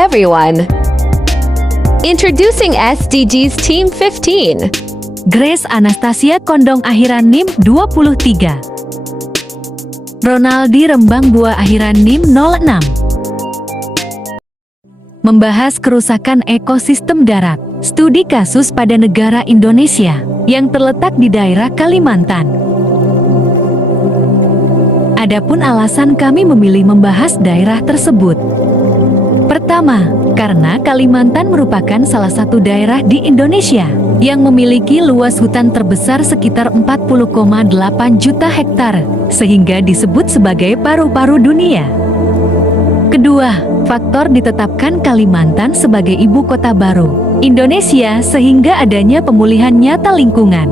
everyone. Introducing SDGs Team 15. Grace Anastasia Kondong akhiran NIM 23. Ronaldi Rembang Buah akhiran NIM 06. Membahas kerusakan ekosistem darat. Studi kasus pada negara Indonesia yang terletak di daerah Kalimantan. Adapun alasan kami memilih membahas daerah tersebut. Pertama, karena Kalimantan merupakan salah satu daerah di Indonesia yang memiliki luas hutan terbesar sekitar 40,8 juta hektar, sehingga disebut sebagai paru-paru dunia. Kedua, faktor ditetapkan Kalimantan sebagai ibu kota baru Indonesia sehingga adanya pemulihan nyata lingkungan.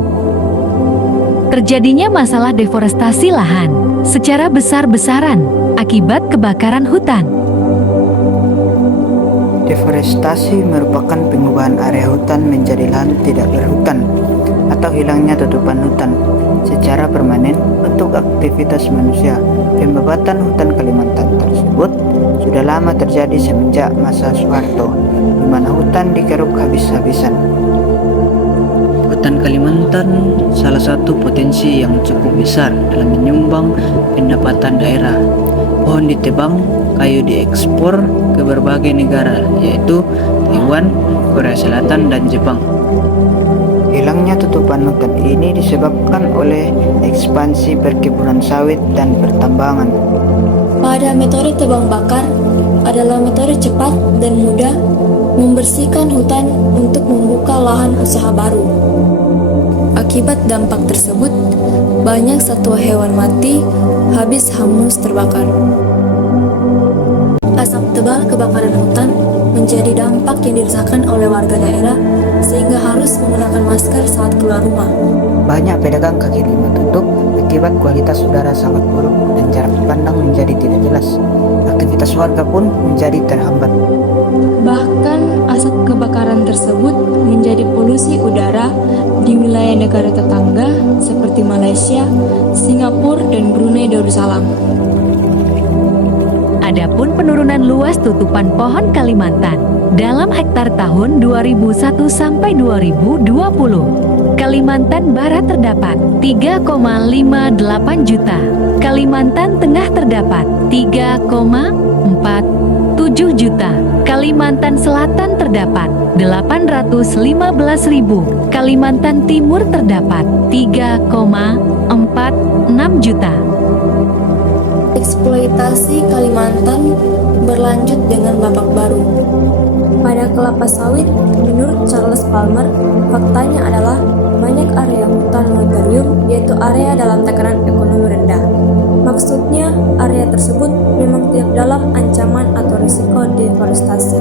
Terjadinya masalah deforestasi lahan secara besar-besaran akibat kebakaran hutan. Deforestasi merupakan pengubahan area hutan menjadi lahan tidak berhutan atau hilangnya tutupan hutan secara permanen untuk aktivitas manusia. Pembebatan hutan Kalimantan tersebut sudah lama terjadi semenjak masa Soeharto, di mana hutan dikeruk habis-habisan. Hutan Kalimantan salah satu potensi yang cukup besar dalam menyumbang pendapatan daerah. Pohon ditebang, kayu diekspor ke berbagai negara, yaitu Taiwan, Korea Selatan, dan Jepang. Hilangnya tutupan hutan ini disebabkan oleh ekspansi perkebunan sawit dan pertambangan. Pada metode tebang bakar adalah metode cepat dan mudah membersihkan hutan untuk membuka lahan usaha baru. Akibat dampak tersebut, banyak satwa hewan mati habis hangus terbakar. Asap tebal kebakaran hutan menjadi dampak yang dirasakan oleh warga daerah sehingga harus menggunakan masker saat keluar rumah. Banyak pedagang kaki lima tutup akibat kualitas udara sangat buruk dan jarak pandang menjadi tidak jelas. Aktivitas warga pun menjadi terhambat. Bahkan asap kebakaran tersebut menjadi polusi udara di wilayah negara tetangga seperti Malaysia, Singapura, dan Brunei Darussalam. Adapun penurunan luas tutupan pohon Kalimantan dalam hektar tahun 2001 sampai 2020. Kalimantan Barat terdapat 3,58 juta, Kalimantan Tengah terdapat 3,47 juta, Kalimantan Selatan terdapat 815.000, Kalimantan Timur terdapat 3,46 juta. Eksploitasi Kalimantan berlanjut dengan babak baru. Pada kelapa sawit, menurut Charles Palmer, faktanya adalah banyak area hutan moratorium, yaitu area dalam tekanan ekonomi rendah. Maksudnya, area tersebut memang tidak dalam ancaman atau risiko deforestasi.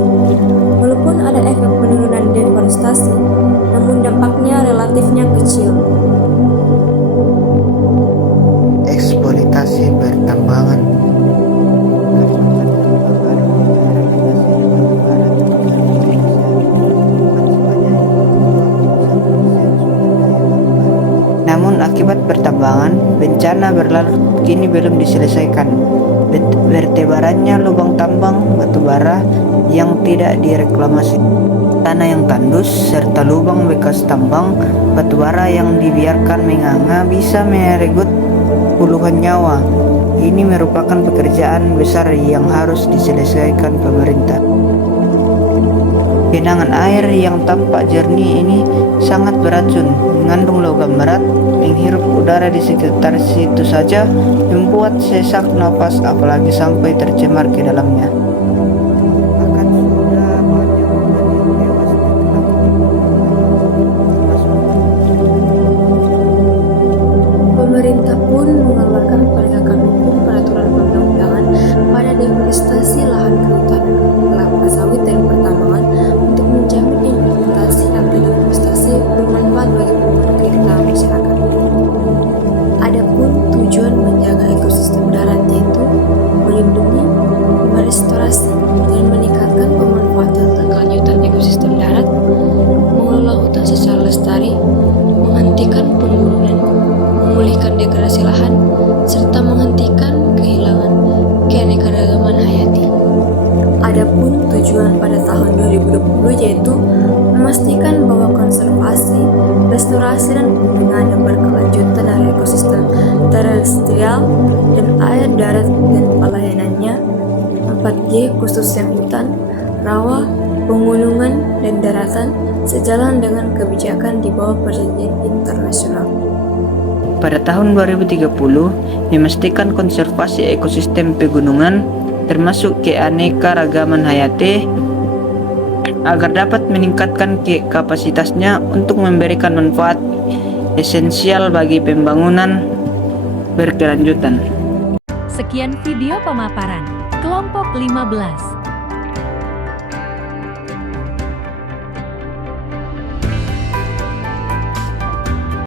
Walaupun ada efek penurunan deforestasi, namun dampaknya relatifnya kecil. Eksploitasi pertambangan. Namun akibat pertambangan, bencana berlarut kini belum diselesaikan. Bertebarannya lubang tambang batubara yang tidak direklamasi, tanah yang tandus, serta lubang bekas tambang batubara yang dibiarkan menganga bisa merenggut puluhan nyawa. Ini merupakan pekerjaan besar yang harus diselesaikan pemerintah. Genangan air yang tampak jernih ini sangat beracun, mengandung logam berat, menghirup udara di sekitar situ saja membuat sesak napas, apalagi sampai tercemar ke dalamnya. Bahkan sudah banyak korban yang tewas terkena Pemerintah pun mengeluarkan penegakan hukum peraturan perundang-undangan pada deforestasi lahan hutan, kelapa sawit, dan pertambangan untuk menjamin implementasi anti deforestasi bermanfaat bagi pemerintah masyarakat. Adapun tujuan menjaga ekosistem darat yaitu melindungi, merestorasi, dan meningkatkan pemanfaatan kelanjutan ekosistem darat, mengelola hutan secara lestari, menghentikan pemburuan, memulihkan degradasi lahan, serta menghentikan kehilangan keanekaragaman hayati. Adapun tujuan tujuan pada tahun 2020 yaitu memastikan bahwa konservasi, restorasi dan pembinaan yang berkelanjutan dari ekosistem terestrial dan air darat dan pelayanannya 4G khususnya hutan, rawa, pegunungan, dan daratan sejalan dengan kebijakan di bawah perjanjian internasional. Pada tahun 2030, memastikan konservasi ekosistem pegunungan termasuk keanekaragaman hayati agar dapat meningkatkan kapasitasnya untuk memberikan manfaat esensial bagi pembangunan berkelanjutan. Sekian video pemaparan kelompok 15.